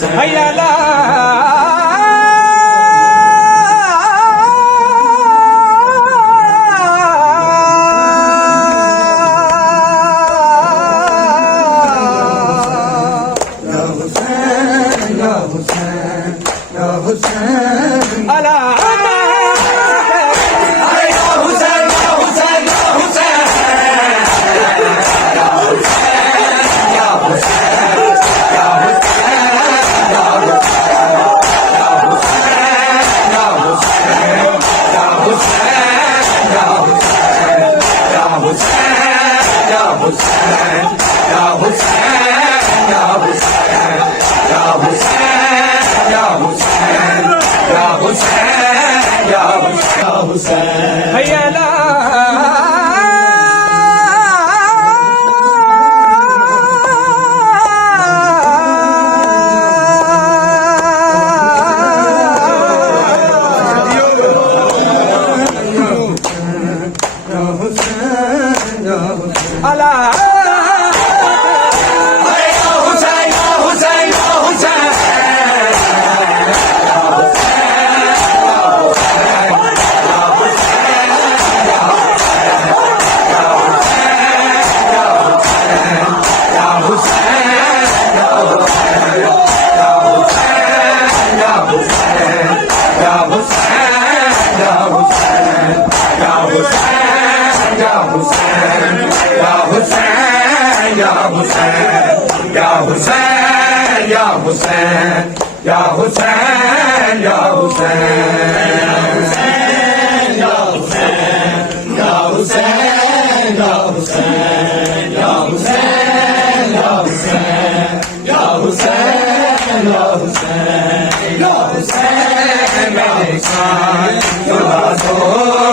हैया ला अला हैया ला अला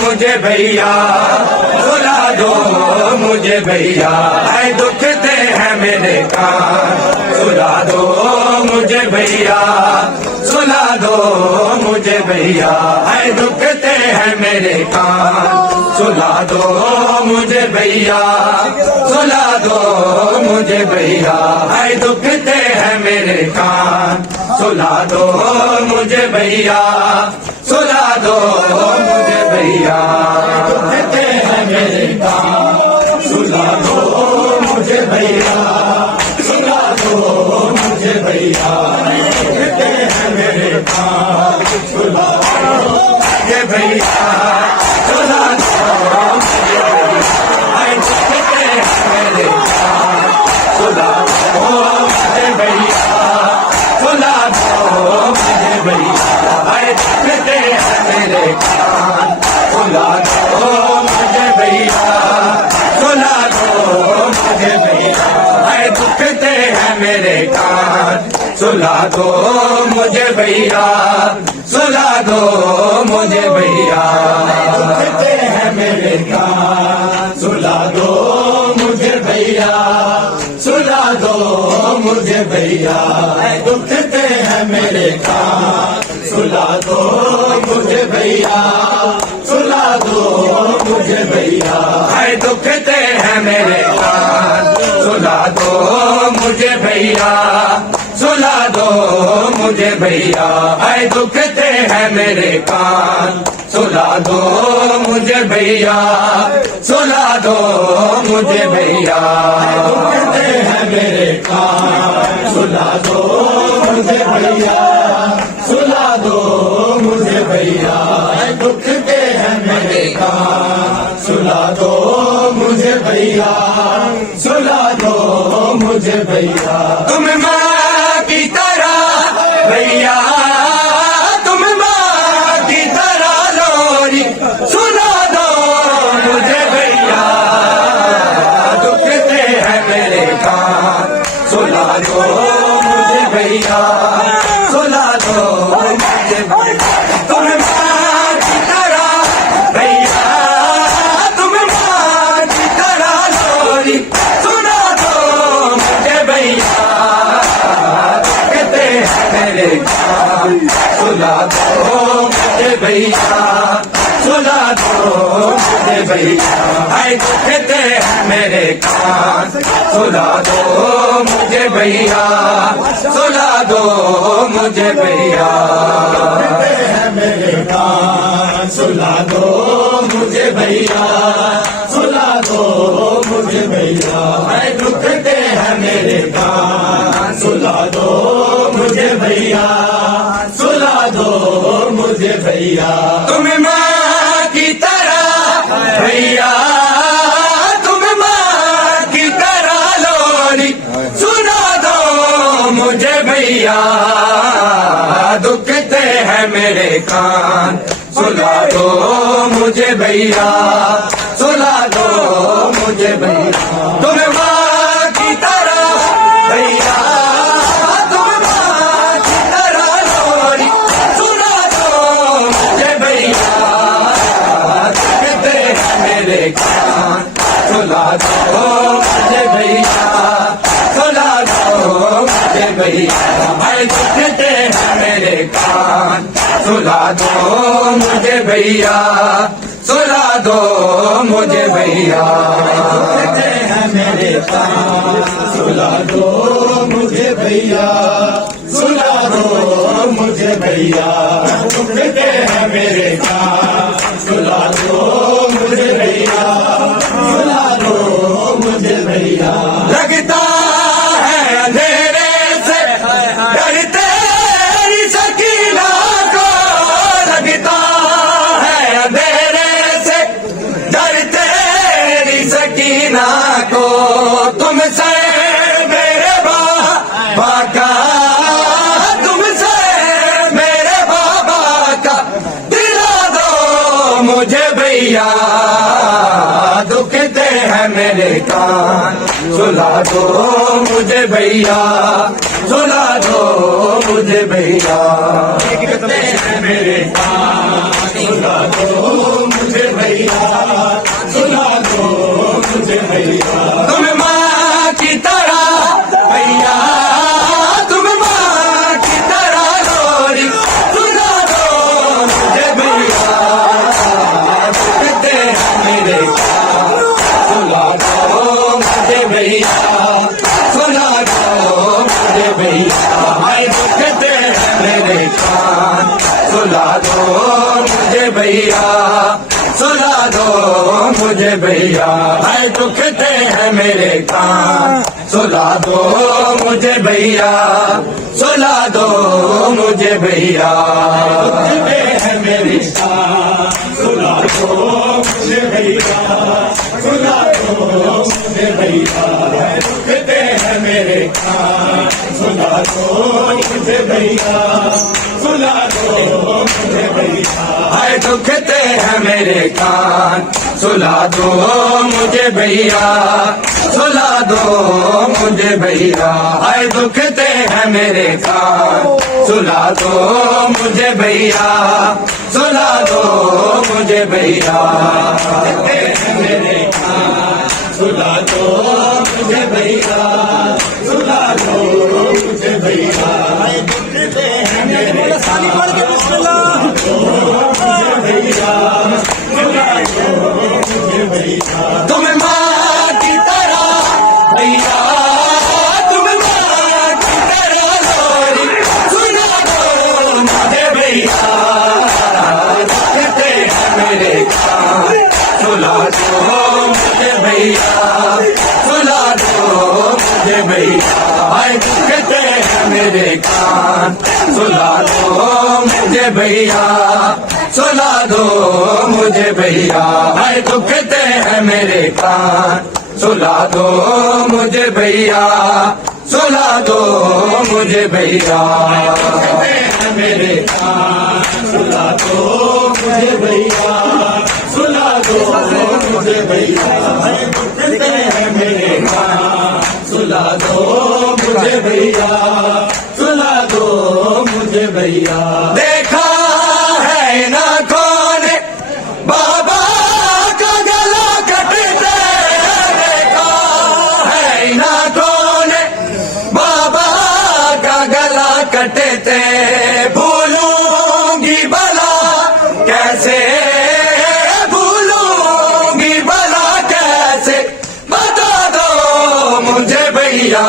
मुझे भैया सुला दो मुझे भैया ऐ दुखते हैं मेरे कान सुला दो मुझे भैया सुला दो मुझे भैया ऐ दुखते हैं मेरे कान सुला दो मुझे भैया सुला दो मुझे भैया ऐ दुखते हैं मेरे कान सुला दो मुझे भैया सुला दो मुझे भैया दुखते हैं मेरे कान सुला दो मुझे भैया सुला दो मुझे भैया दुखते हैं मेरे कान सुला दो मुझे भैया सुला दो दुखते हैं मेरे कान सुला दो मुझे भैया सुला दो मुझे भैया दुखते हैं मेरे कान सुला दो मुझे भैया सुला दो मुझे भैया दुखते हैं मेरे कान सुला दो मुझे भैया सुला दो मुझे भैया दुखते हैं मेरे कान सुला दो मुझे भैया सुला दो मुझे भैया दुखते हैं मेरे कान सुला दो मुझे भैया सुला दो मुझे भैया दुखते हैं मेरे कान सुला दो मुझे भैया सुला दो मुझे भैया दुखते हैं मेरे कान सुला दो मुझे भैया सुला दो मुझे भैया दुखते हैं मेरे कान सुला दो मुझे भैया सुला दो मुझे भैया दुखते हैं मेरे कान सुला दो मुझे भैया सुला दो मुझे भैया तुम माँ की तरह भैया तुम माँ की तरह लोरी सुला दो मुझे भैया दुखते हैं मेरे कान सुला दो मुझे भैया सुला दो मुझे भैया तुम माँ की तरह भैया तुम माँ की तरह लोरी सुला दो मुझे भैया दुखते हैं मेरे कान सुला दो मुझे भैया सुला दो मुझे भैया दुखते हैं मेरे कान सुला दो मुझे भैया सुला दो मुझे भैया, मेरे कान सुला दो मुझे भैया, सुला दो मुझे भैया, मैं दुखते हैं मेरे कान सुला दो मुझे भैया, सुला दो मुझे भैया। तुम माँ की तरह भैया, तुम माँ की तरह लोरी सुना दो मुझे भैया, दुखते हैं मेरे कान सुला दो मुझे भैया, सुला दो मुझे भैया। तुम माँ की तरह भैया, तुम माँ की तरह लोरी सुना दो मुझे भैया, दुखते हैं मेरे कान सुला दो मुझे भैया, सुला दो मुझे भैया, भाई दुखते हैं मेरे कान सुला दो मुझे भैया, सुला दो मुझे भैया। दुखते हैं मेरे कान सुला दो मुझे भैया, सुला दो मुझे भैया, दुखते हैं मेरे कान सुला दो मुझे भैया, सुला दो मुझे भैया। लगता है अंधेरे से डर तेरी सकीना को, लगता है अंधेरे से डर तेरी सकीना को, तुमसे मेरे बाबा का, तुमसे मेरे बाबा का दिला दो मुझे भैया, दुखते हैं मेरे कान सुला दो मुझे भैया, सुला दो मुझे भैया। दुखते हैं मेरे कान सुला दो मुझे भैया, सुला दो मुझे भैया। तुम माँ की तरह भैया, तुम माँ की तरह लोरी सुना दो मुझे भैया, दुखते हैं मेरे कान सुला दो मुझे भैया, सुना दो मुझे भैया, भाई दुखते हैं मेरे कान सुला दो मुझे भैया, सुला दो मुझे भैया, भाई दुखते हैं मेरे कान सुला दो मुझे भैया, सुला दो मुझे भैया। दुखते हैं मेरे कान सुला दो मुझे भैया, सुला दो मुझे भैया, दुखते हैं मेरे कान सुला दो मुझे भैया, सुला दो मुझे भैया। हाय दुखते हैं मेरे कान सुला दो मुझे भैया, सुला दो मुझे भैया, हाय दुखते हैं मेरे कान सुला दो मुझे भैया, सुला दो मुझे भैया। दुखते हैं मेरे कान सुला दो मुझे भैया, सुला दो मुझे भैया, दुखते हैं मेरे कान तुम माँ की तरह भैया, तुम माँ की तरह लोरी सुना दो मुझे भैया, दुखते हैं मेरे कान सुला दो मुझे भैया, सुला दो मुझे भैया, भाई दुखते हैं मेरे कान सुला दो मुझे भैया, सुला दो मुझे भैया, भाई दुखते हैं मेरे कान सुला दो मुझे भैया, सुला दो मुझे भैया। दुखते हैं मेरे कान सुला दो मुझे भैया, सुला दो मुझे भैया, दुखते हैं मेरे कान सुला दो मुझे भैया, सुला दो मुझे भैया। देखा है ना कौन बाबा का गला कटते, देखा है ना कौन बाबा का गला कटते, भूलूंगी भला कैसे, भूलूंगी भला कैसे, बता दो मुझे भैया,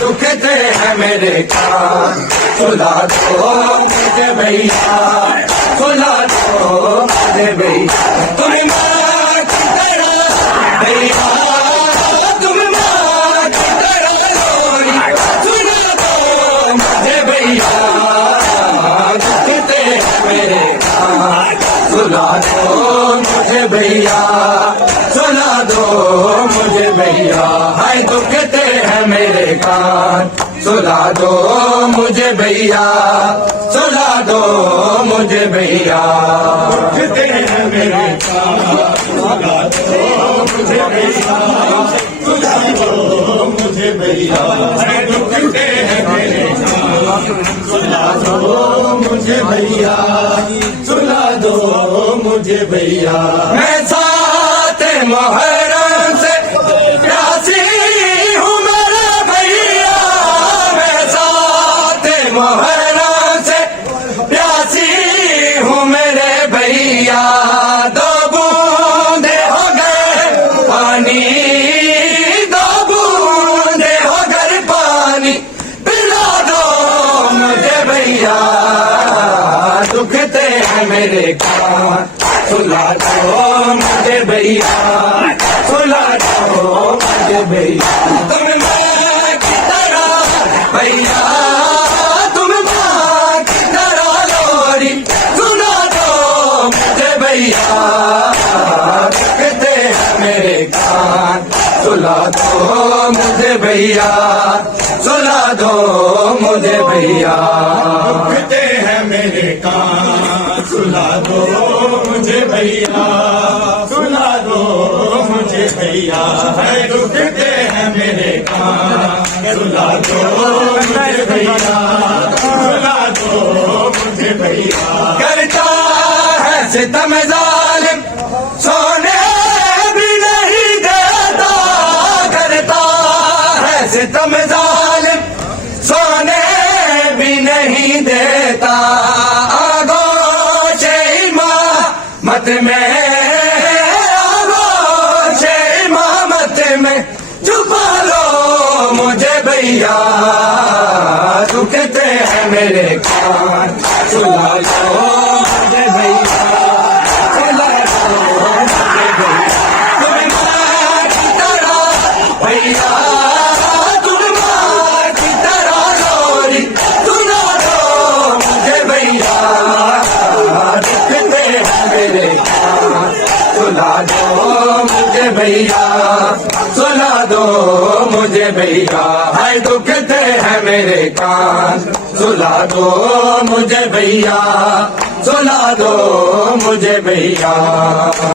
दुखते हैं मेरे कान सुला दो मुझे भैया सुला दो मुझे भैया तुम माँ की तरह भैया तुम माँ की तरह लोरी सुला दो मुझे भैया दुखते हैं मेरे कान सुला दो मुझे भैया सुला दो मुझे भैया हाय दुखते हैं मेरे कान सुला दो मुझे भैया सुला दो मुझे भैया दुखते हैं मेरे कान सुला दो मुझे भैया सुला दो मुझे भैया दुखते हैं मेरे कान सुला दो मुझे भैया सुला दो मुझे भैया मैं साथ मुहर्रम से प्यासी हूँ मेरे भैया मैं साथ मुहर्रम से प्यासी हूँ मेरे भैया दो बूंदे हो गए पानी दो बूंदे हो गए पानी पिला दो मुझे भैया दुखते हैं मेरे कान सुला दो मुझे भैया सुला दो मुझे भैया तुम माँ की तरह भैया तुम माँ की तरह लोरी सुना दो मुझे भैया दुखते हैं मेरे कान सुला दो मुझे भैया सुला दो मुझे भैया दुखते हैं मेरे कान सुला दो मुझे भैया सुला दो मुझे भैया है दुखते हैं मेरे कान सुला दो मुझे भैया सुला दो मुझे भैया करता है सितम जालिम सोने भी नहीं देता करता है सितम जालिम सोने भी नहीं देता आगोश इमामत में आगोश इमामत में छुपा लो मुझे भैया दुखते हैं मेरे कान सुला लो मुझे भैया सुला लो मुझे भैया तुम माँ की तरह भैया तुम माँ की तरह लोरी सुना दो मुझे भैया दुखते हैं मेरे कान सुला दो मुझे भैया सुला दो मुझे भैया हाय दुखते हैं मेरे कान सुला दो मुझे भैया सुला दो मुझे भैया